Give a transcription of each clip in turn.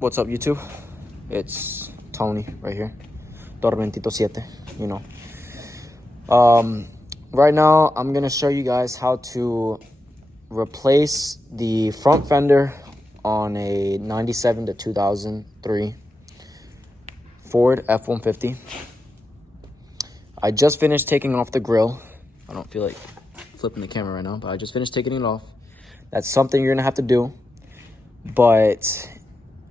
What's up, YouTube? It's Tony right here. Tormentito 7, you know. Right now, I'm going to show you guys how to replace the front fender on a 97 to 2003 Ford F-150. I just finished taking off the grill. I don't feel like flipping the camera right now, but I just finished taking it off. That's something you're going to have to do. But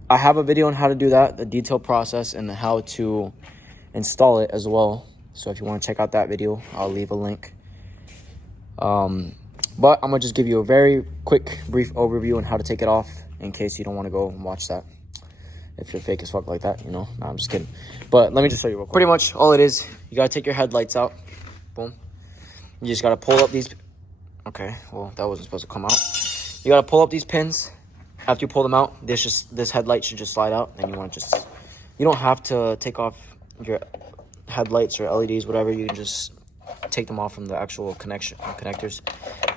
I have a video on how to do that, the detailed process, and how to install it as well. So if you want to check out that video, I'll leave a link. But I'm going to just give you a very quick, brief overview on how to take it off in case you don't want to go and watch that. If you're fake as fuck like that, you know. Nah, I'm just kidding. But let me just show you real quick. Pretty much all it is, you got to take your headlights out. Boom. You just got to pull up these. Okay, well, that wasn't supposed to come out. You got to pull up these pins. After you pull them out, this headlight should just slide out. And you don't have to take off your headlights or LEDs, whatever. You can just take them off from the actual connectors.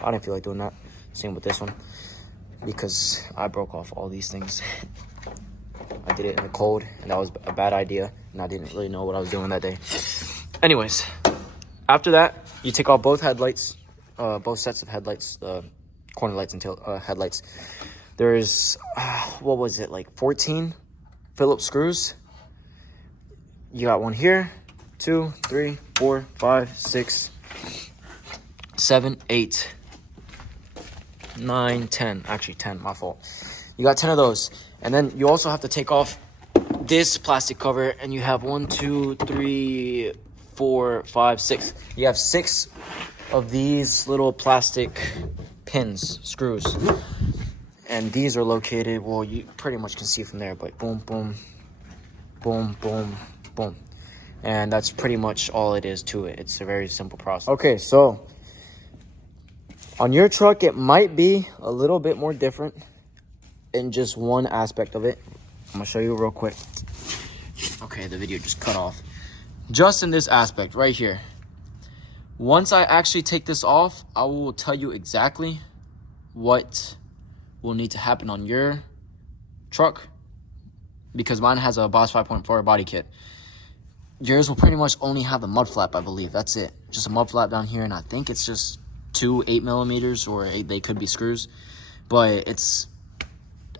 I didn't feel like doing that. Same with this one, because I broke off all these things. I did it in the cold, and that was a bad idea, and I didn't really know what I was doing that day. Anyways, after that, you take off both headlights, both sets of headlights, the corner lights and tail headlights. There's, what was it, like 14 Phillips screws. You got one here, 2, 3, 4, 5, 6, 7, 8, 9, 10. Actually, 10, my fault. You got 10 of those. And then you also have to take off this plastic cover, and you have 1, 2, 3, 4, 5, 6. You have 6 of these little plastic pins, screws. And these are located, well, you pretty much can see from there, but boom, boom, boom, boom, boom. And that's pretty much all it is to it. It's a very simple process. Okay, so on your truck, it might be a little bit more different in just one aspect of it. I'm gonna show you real quick. Okay, the video just cut off. Just in this aspect right here. Once I actually take this off, I will tell you exactly what will need to happen on your truck, because mine has a Boss 5.4 body kit. Yours will pretty much only have the mud flap, I believe. That's it. Just a mud flap down here, and I think it's just 2 8mm, or they could be screws. But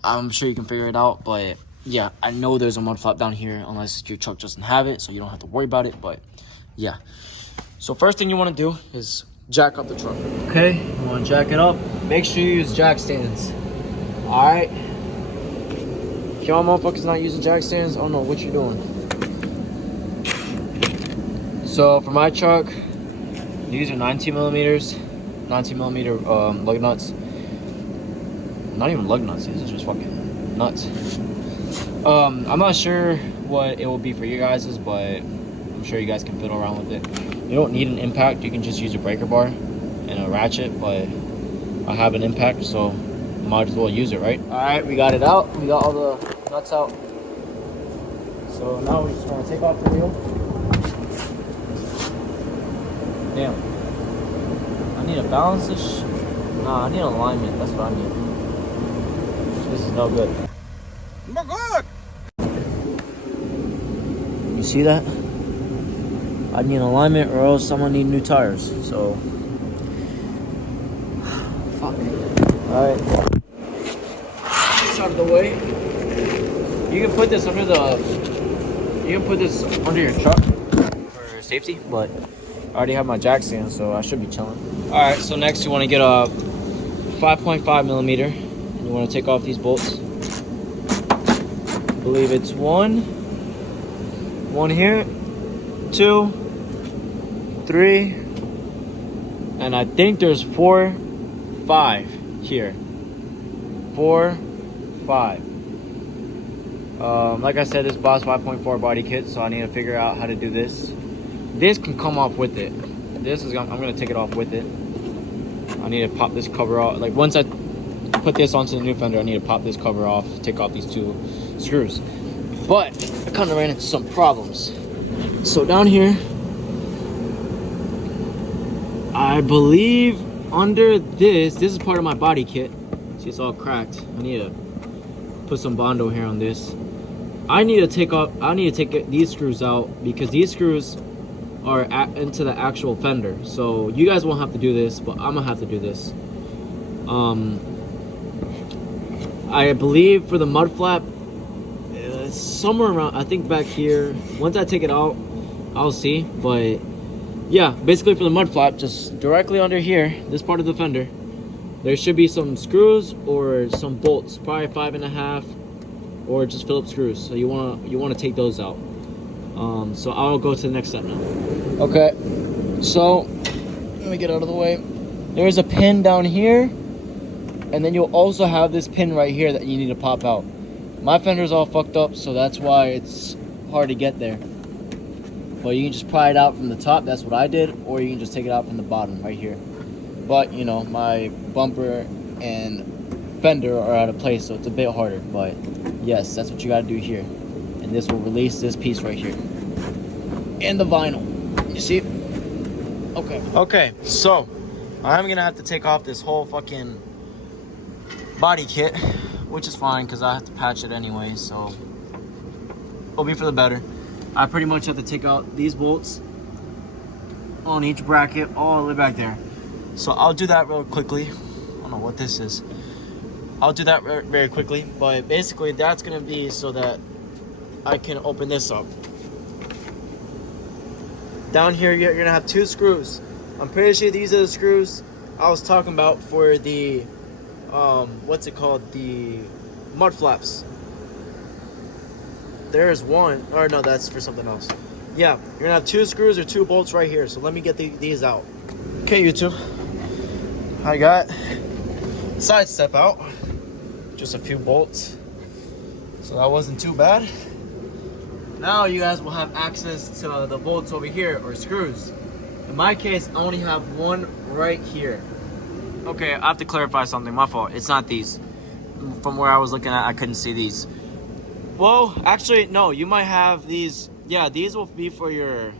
I'm sure you can figure it out. But yeah, I know there's a mud flap down here, unless your truck doesn't have it, so you don't have to worry about it. But yeah. So first thing you want to do is jack up the truck. Okay, you want to jack it up. Make sure you use jack stands. Alright. If y'all motherfuckers not using jack stands, I don't know what you're doing. So for my truck, these are 19mm lug nuts. Not even lug nuts, these are just fucking nuts. I'm not sure what it will be for you guys', but I'm sure you guys can fiddle around with it. You don't need an impact, you can just use a breaker bar and a ratchet, but I have an impact, so might as well use it, right? All right, we got it out. We got all the nuts out. So now we just want to take off the wheel. Damn. I need to balance this. Nah, I need alignment. That's what I need. This is no good. No good. You see that? I need alignment, or else someone need new tires. So, fuck. All right. Out of the way. You can put this under your truck for safety, but I already have my jack stand, so I should be chilling. All right, so next you want to get a 5.5mm, and you want to take off these bolts. I believe it's one here, 2, 3, and I think there's 4, 5 here. 4, 5. Like I said, this Boss 5.4 body kit, so I need to figure out how to do this. This can come off with it. I'm gonna take it off with it. I need to pop this cover off. Like, once I put this onto the new fender, I need to pop this cover off, take off these 2 screws. But I kind of ran into some problems. So down here, I believe under this is part of my body kit. See, it's all cracked. I need to put some Bondo here on this. I need to take these screws out because these screws are into the actual fender. So you guys won't have to do this, but I'm gonna have to do this. I believe for the mud flap, somewhere around, I think back here. Once I take it out, I'll see. But yeah, basically for the mud flap, just directly under here, this part of the fender, there should be some screws or some bolts, probably 5.5, or just Phillips screws. So you wanna take those out. So I'll go to the next step now. Okay, so let me get out of the way. There's a pin down here, and then you'll also have this pin right here that you need to pop out. My fender's all fucked up, so that's why it's hard to get there. But you can just pry it out from the top, that's what I did, or you can just take it out from the bottom right here. But you know, my bumper and fender are out of place, so it's a bit harder. But yes, that's what you gotta do here. And this will release this piece right here. And the vinyl. You see? Okay, so I'm gonna have to take off this whole fucking body kit, which is fine because I have to patch it anyway, so it'll be for the better. I pretty much have to take out these bolts on each bracket all the way back there. So I'll do that real quickly. I don't know what this is. I'll do that very quickly, but basically that's gonna be so that I can open this up. Down here, you're gonna have 2 screws. I'm pretty sure these are the screws I was talking about for the, what's it called? The mud flaps. There's one, or no, that's for something else. Yeah, you're gonna have 2 screws or 2 bolts right here. So let me get these out. Okay, YouTube. I got side step out. Just a few bolts. So that wasn't too bad. Now you guys will have access to the bolts over here, or screws. In my case, I only have one right here. Okay, I have to clarify something, my fault. It's not these. From where I was looking at, I couldn't see these. Well, actually, no, you might have these. Yeah, these will be for your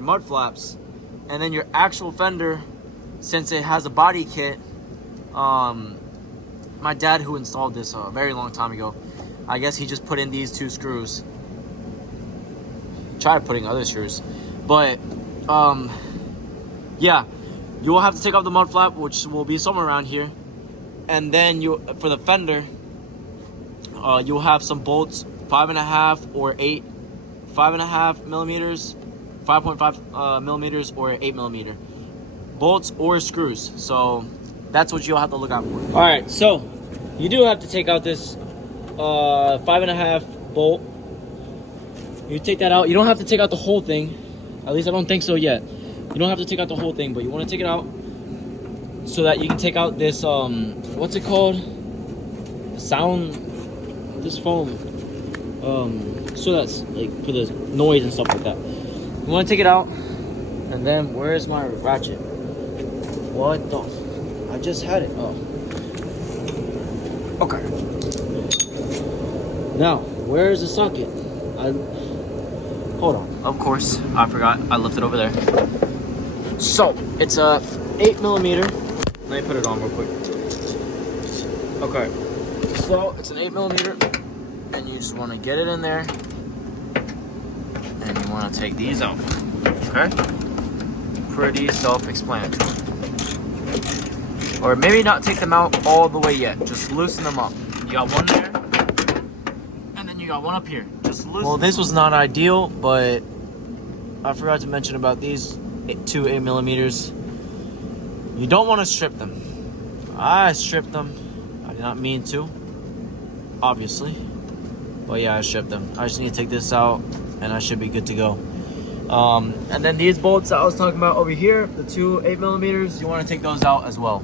mud flaps. And then your actual fender, since it has a body kit, my dad, who installed this a very long time ago, I guess he just put in these 2 screws. Tried putting other screws, but yeah, you will have to take off the mud flap, which will be somewhere around here, and then for the fender, you'll have some bolts, 5.5 or 8, 5.5 millimeters, 5.5 millimeters, or 8 millimeter bolts or screws. So that's what you'll have to look out for. All right, so you do have to take out this 5.5 bolt. You take that out. You don't have to take out the whole thing. At least I don't think so yet. You don't have to take out the whole thing, but you want to take it out so that you can take out this what's it called? This foam. So that's like for the noise and stuff like that. You want to take it out, and then where's my ratchet? What the? I just had it. Oh. Okay. Now, where's the socket? Hold on. Of course, I forgot. I left it over there. So, it's a 8 millimeter. Let me put it on real quick. Okay. So, it's an 8 millimeter. And you just want to get it in there. And you want to take these out. Okay? Pretty self-explanatory. Or maybe not take them out all the way yet. Just loosen them up. You got one there. And then you got one up here. Just loosen. Well, this was not ideal, but I forgot to mention about these 2 8 millimeters. You don't want to strip them. I stripped them. I did not mean to, obviously. But yeah, I stripped them. I just need to take this out, and I should be good to go. And then these bolts that I was talking about over here, the 2 8 millimeters, you want to take those out as well.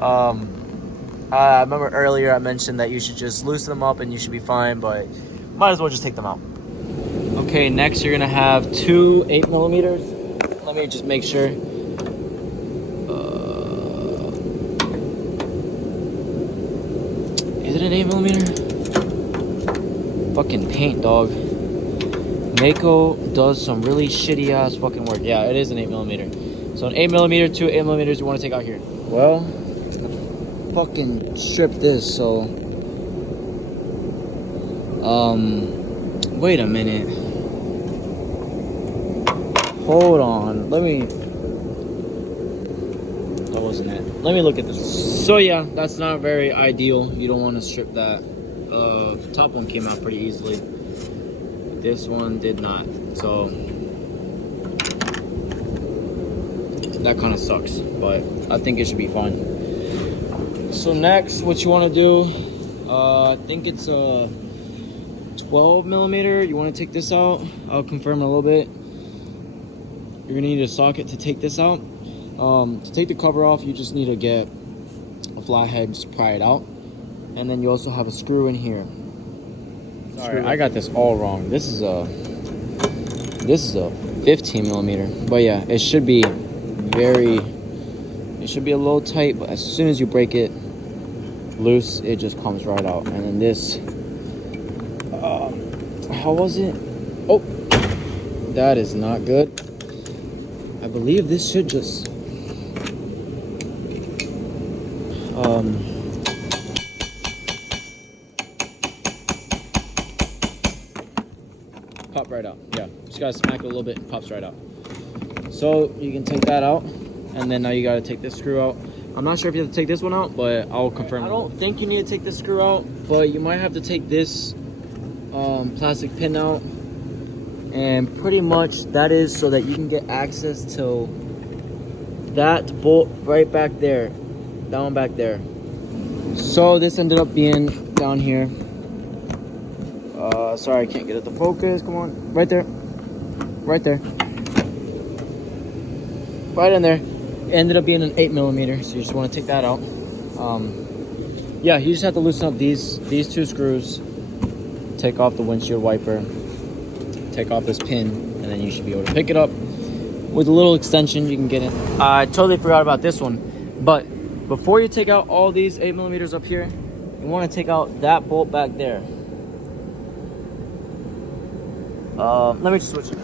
I remember earlier I mentioned that you should just loosen them up and you should be fine, but might as well just take them out. Okay, next you're gonna have 2 8 millimeters. Let me just make sure. Is it an 8 millimeter? Fucking paint, dog. Mako does some really shitty ass fucking work. Yeah, it is an 8 millimeter. So an 8 millimeter, 2 8 millimeters you want to take out here. Well, fucking strip this, so Wait a minute. Hold on. That wasn't it. Let me look at this. So yeah, that's not very ideal. You don't want to strip that. The top one came out pretty easily. This one did not. So that kind of sucks, but I think it should be fine. So next, what you want to do, I think it's a 12 millimeter. You want to take this out. I'll confirm in a little bit. You're gonna need a socket to take this out. To take the cover off, you just need to get a flathead, just pry it out, and then you also have a screw in here. Sorry, I got this all wrong. This is a 15 millimeter, but yeah, it should be a little tight, but as soon as you break it loose, it just comes right out. And then this, how was it? Oh, that is not good. I believe this should just pop right out. Yeah, just gotta smack it a little bit and pops right out. So you can take that out, and then now you gotta take this screw out. I'm not sure if you have to take this one out, but I'll confirm. I don't think you need to take this screw out, but you might have to take this plastic pin out. And pretty much that is so that you can get access to that bolt right back there, that one back there. So this ended up being down here. Sorry, I can't get it to focus. Come on, right there, right there, right in there. It ended up being an 8 millimeter, so you just want to take that out. Yeah, you just have to loosen up these two screws, take off the windshield wiper, take off this pin, and then you should be able to pick it up. With a little extension, you can get it. I totally forgot about this one, but before you take out all these 8 millimeters up here, you want to take out that bolt back there. Let me just switch it.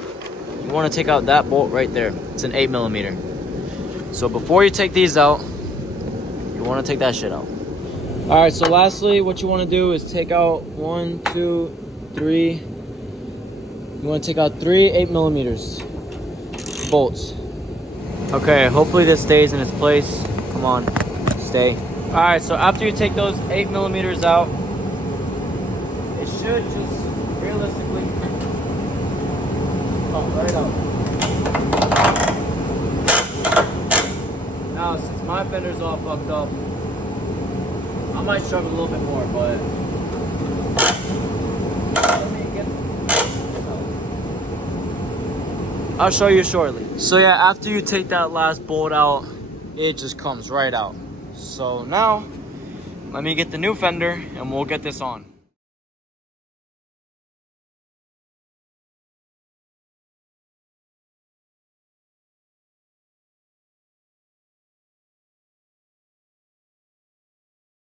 You want to take out that bolt right there. It's an 8 millimeter. So before you take these out, you want to take that shit out. All right, so lastly, what you want to do is take out 1, 2, 3. You want to take out 3 8 millimeters bolts. Okay, hopefully this stays in its place. Come on, stay. All right, so after you take those 8 millimeters out, it should just realistically come right out. Now, since my fender's all fucked up, I might struggle a little bit more, but I'll show you shortly. So yeah, after you take that last bolt out, it just comes right out. So now, let me get the new fender and we'll get this on.